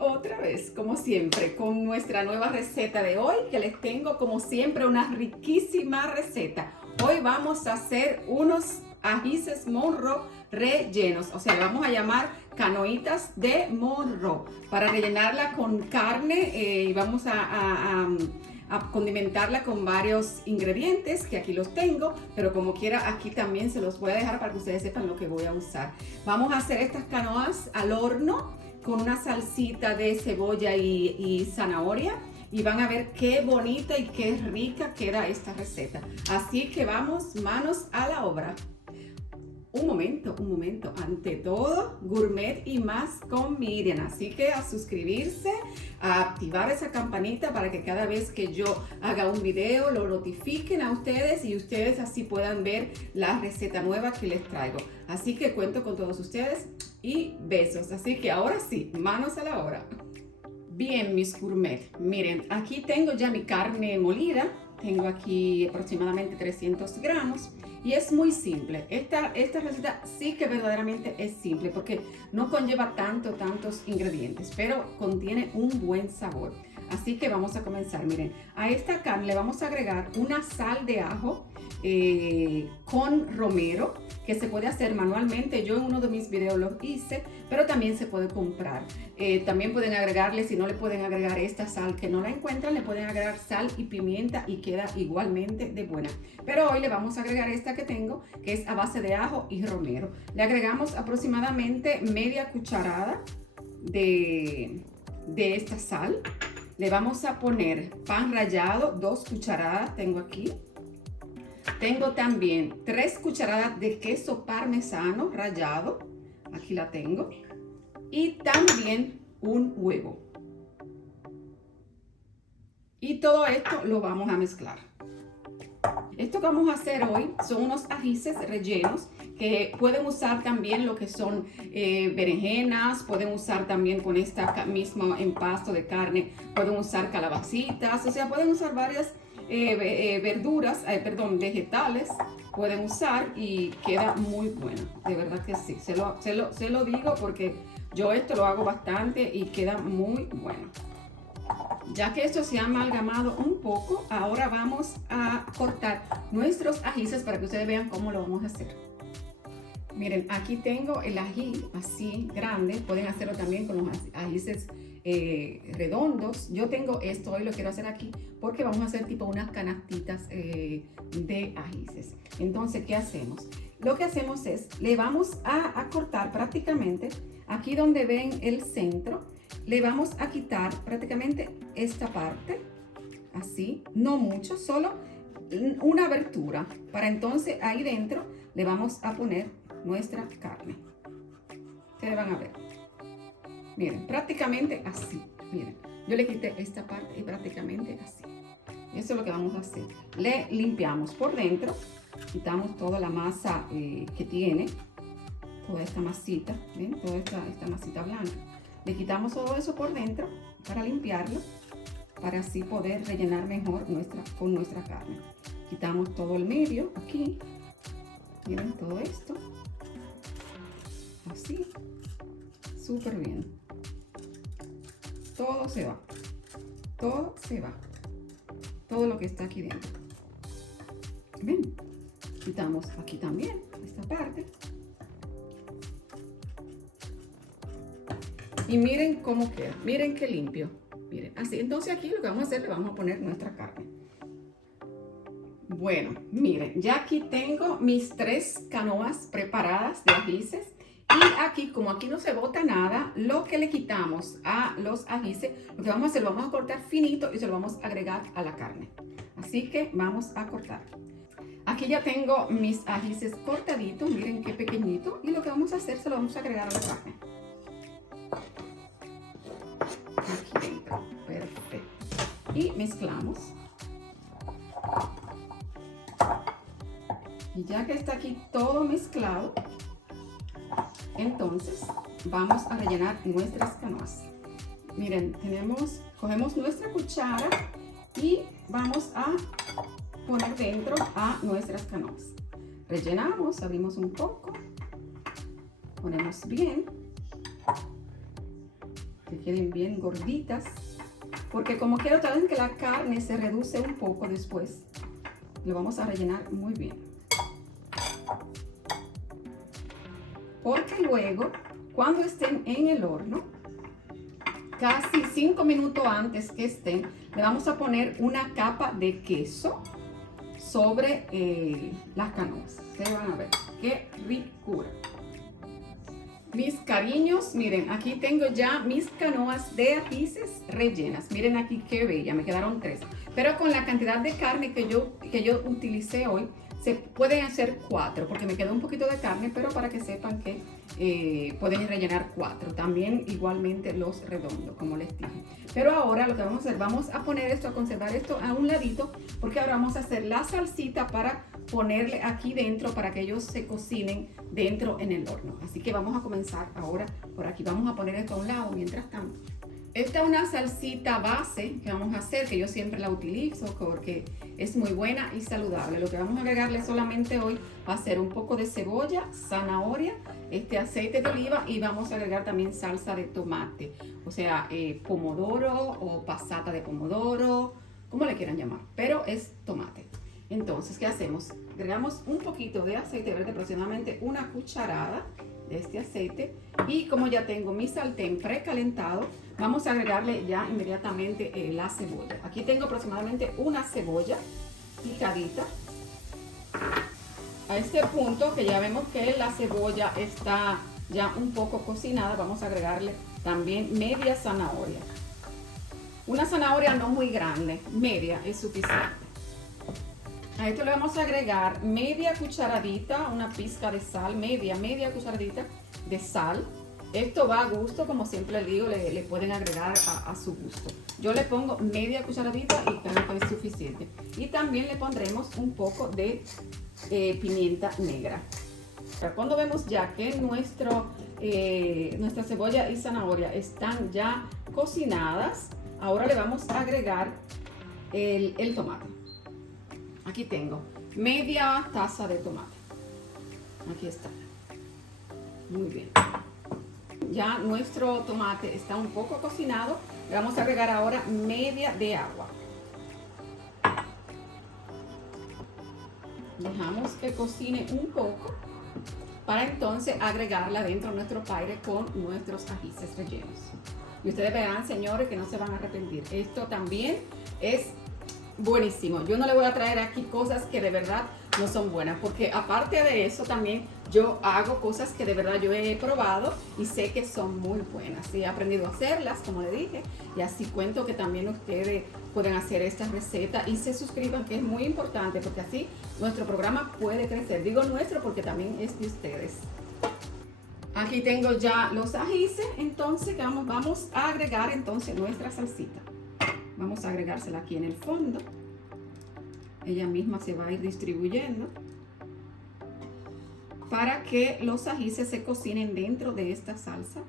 otra vez, como siempre, con nuestra nueva receta de hoy, que les tengo como siempre una riquísima receta. Hoy vamos a hacer unos ajíes Monroe rellenos, o sea, le vamos a llamar canoitas de Monroe, para rellenarla con carne y vamos a condimentarla con varios ingredientes que aquí los tengo, pero como quiera aquí también se los voy a dejar para que ustedes sepan lo que voy a usar. Vamos a hacer estas canoas al horno con una salsita de cebolla y zanahoria, y van a ver qué bonita y qué rica queda esta receta. Así que vamos, manos a la obra. Un momento, ante todo, Gourmet y Más con Miriam, así que a suscribirse, a activar esa campanita para que cada vez que yo haga un video lo notifiquen a ustedes y ustedes así puedan ver la receta nueva que les traigo. Así que cuento con todos ustedes y besos, así que ahora sí, manos a la obra. Bien, mis gourmet, miren, aquí tengo ya mi carne molida, tengo aquí aproximadamente 300 gramos. Y es muy simple. Esta receta sí que verdaderamente es simple porque no conlleva tantos ingredientes, pero contiene un buen sabor. Así que vamos a comenzar. Miren, a esta carne le vamos a agregar una sal de ajo con romero, que se puede hacer manualmente. Yo en uno de mis videos lo hice, pero también se puede comprar. También pueden agregarle, si no le pueden agregar esta sal que no la encuentran, le pueden agregar sal y pimienta y queda igualmente de buena. Pero hoy le vamos a agregar esta que tengo, que es a base de ajo y romero. Le agregamos aproximadamente media cucharada de esta sal. Le vamos a poner pan rallado, 2 cucharadas tengo aquí. Tengo también 3 cucharadas de queso parmesano rallado, aquí la tengo, y también un huevo. Y todo esto lo vamos a mezclar. Esto que vamos a hacer hoy son unos ajíes rellenos, que pueden usar también lo que son berenjenas, pueden usar también con esta mismo empasto de carne, pueden usar calabacitas, o sea, pueden usar varias verduras, vegetales, pueden usar y queda muy bueno, de verdad que sí, se lo digo porque yo esto lo hago bastante y queda muy bueno. Ya que esto se ha amalgamado un poco, ahora vamos a cortar nuestros ajíes para que ustedes vean cómo lo vamos a hacer. Miren, aquí tengo el ají así grande, pueden hacerlo también con los ajíes redondos. Yo tengo esto, hoy lo quiero hacer aquí porque vamos a hacer tipo unas canastitas de ajíes. Entonces, ¿qué hacemos? Lo que hacemos es, le vamos a cortar prácticamente aquí donde ven el centro, le vamos a quitar prácticamente esta parte, así, no mucho, solo una abertura, para entonces ahí dentro le vamos a poner nuestra carne. Ustedes van a ver. Miren, prácticamente así. Miren, yo le quité esta parte y prácticamente así. Eso es lo que vamos a hacer. Le limpiamos por dentro, quitamos toda la masa que tiene, toda esta masita, ¿ven? Toda esta masita blanca. Le quitamos todo eso por dentro para limpiarlo, para así poder rellenar mejor con nuestra carne. Quitamos todo el medio aquí. Miren todo esto. Así. Súper bien. Todo se va. Todo se va. Todo lo que está aquí dentro. ¿Ven? Quitamos aquí también esta parte. Y miren cómo queda, miren qué limpio, miren, así. Entonces aquí lo que vamos a hacer, le vamos a poner nuestra carne. Bueno, miren, ya aquí tengo mis 3 canoas preparadas de ajíes. Y aquí, como aquí no se bota nada, lo que le quitamos a los ajíes, lo que vamos a hacer, lo vamos a cortar finito y se lo vamos a agregar a la carne. Así que vamos a cortar. Aquí ya tengo mis ajíes cortaditos, miren qué pequeñito. Y lo que vamos a hacer, se lo vamos a agregar a la carne. Aquí dentro, perfecto. Y mezclamos. Y ya que está aquí todo mezclado, entonces vamos a rellenar nuestras canoas. Miren, cogemos nuestra cuchara y vamos a poner dentro a nuestras canoas. Rellenamos, abrimos un poco, ponemos bien. que queden bien gorditas, porque como quiero también que la carne se reduce un poco después, lo vamos a rellenar muy bien. Porque luego, cuando estén en el horno, casi 5 minutos antes que estén, le vamos a poner una capa de queso sobre las canoas. Ustedes van a ver qué ricura. Mis cariños, miren, aquí tengo ya mis canoas de ajíes rellenas. Miren aquí qué bella, me quedaron 3. Pero con la cantidad de carne que yo utilicé hoy, se pueden hacer 4, porque me quedó un poquito de carne, pero para que sepan que pueden rellenar 4. También igualmente los redondos, como les dije. Pero ahora lo que vamos a hacer, vamos a poner esto, a conservar esto a un ladito, porque ahora vamos a hacer la salsita para ponerle aquí dentro para que ellos se cocinen dentro en el horno. Así que vamos a comenzar ahora por aquí. Vamos a poner esto a un lado mientras tanto. Esta es una salsita base que vamos a hacer, que yo siempre la utilizo porque es muy buena y saludable. Lo que vamos a agregarle solamente hoy va a ser un poco de cebolla, zanahoria, aceite de oliva y vamos a agregar también salsa de tomate. O sea, pomodoro o pasata de pomodoro, como le quieran llamar, pero es tomate. Entonces, ¿qué hacemos? Agregamos un poquito de aceite verde, aproximadamente una cucharada de este aceite, y como ya tengo mi sartén precalentado, vamos a agregarle ya inmediatamente la cebolla. Aquí tengo aproximadamente una cebolla picadita. A este punto que ya vemos que la cebolla está ya un poco cocinada, vamos a agregarle también media zanahoria. Una zanahoria no muy grande, media es suficiente. A esto le vamos a agregar media cucharadita, una pizca de sal, media cucharadita de sal. Esto va a gusto, como siempre les digo, le pueden agregar a su gusto. Yo le pongo media cucharadita y creo que es suficiente. Y también le pondremos un poco de pimienta negra. Cuando vemos ya que nuestra cebolla y zanahoria están ya cocinadas, ahora le vamos a agregar el tomate. Aquí tengo media taza de tomate. Aquí está. Muy bien. Ya nuestro tomate está un poco cocinado. Le vamos a agregar ahora media de agua. Dejamos que cocine un poco para entonces agregarla dentro de nuestro paire con nuestros ajíes rellenos. Y ustedes verán, señores, que no se van a arrepentir. Esto también es buenísimo. Yo no le voy a traer aquí cosas que de verdad no son buenas, porque aparte de eso también yo hago cosas que de verdad yo he probado y sé que son muy buenas. Y he aprendido a hacerlas, como le dije, y así cuento que también ustedes pueden hacer esta receta y se suscriban, que es muy importante, porque así nuestro programa puede crecer. Digo nuestro porque también es de ustedes. Aquí tengo ya los ajíes, entonces vamos a agregar entonces nuestra salsita. Vamos a agregársela aquí en el fondo. Ella misma se va a ir distribuyendo para que los ajíes se cocinen dentro de esta salsa.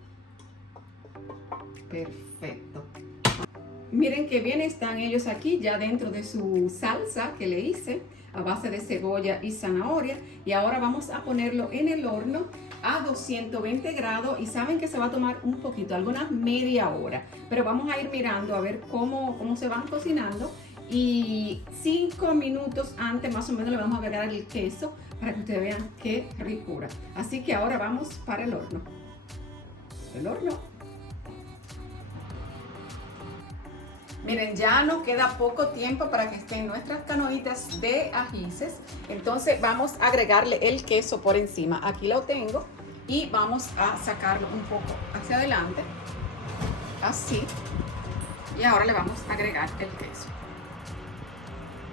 Perfecto. Miren qué bien están ellos aquí ya dentro de su salsa que le hice a base de cebolla y zanahoria. Y ahora vamos a ponerlo en el horno a 220 grados y saben que se va a tomar un poquito, algunas media hora, pero vamos a ir mirando a ver cómo se van cocinando, y 5 minutos antes más o menos le vamos a agregar el queso para que ustedes vean qué ricura. Así que ahora vamos para el horno. Miren, ya nos queda poco tiempo para que estén nuestras canoitas de ajíes. Entonces vamos a agregarle el queso por encima. Aquí lo tengo y vamos a sacarlo un poco hacia adelante. Así. Y ahora le vamos a agregar el queso.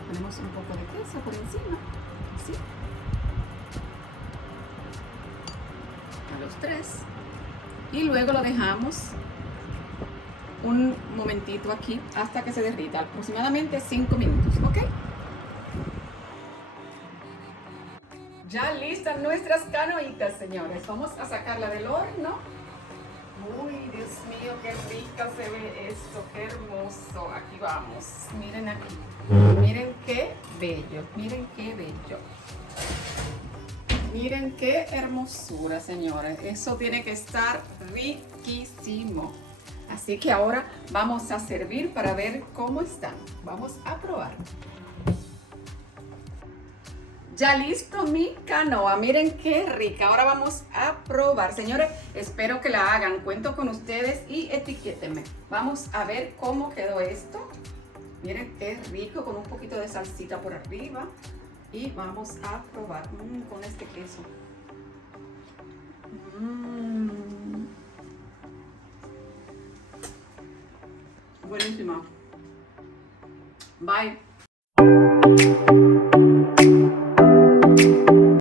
Ponemos un poco de queso por encima. Así. A los 3. Y luego lo dejamos un momentito aquí hasta que se derrita, aproximadamente 5 minutos, ¿ok? Ya listas nuestras canoitas, señores. Vamos a sacarla del horno. Uy, Dios mío, qué rica se ve esto, qué hermoso. Aquí vamos, miren aquí. Miren qué bello, miren qué bello. Miren qué hermosura, señores. Eso tiene que estar riquísimo. Así que ahora vamos a servir para ver cómo están. Vamos a probar. Ya listo mi canoa, miren qué rica. Ahora vamos a probar. Señores, espero que la hagan. Cuento con ustedes y etiquétenme. Vamos a ver cómo quedó esto. Miren qué rico, con un poquito de salsita por arriba. Y vamos a probar con este queso. Buenísima. Bye.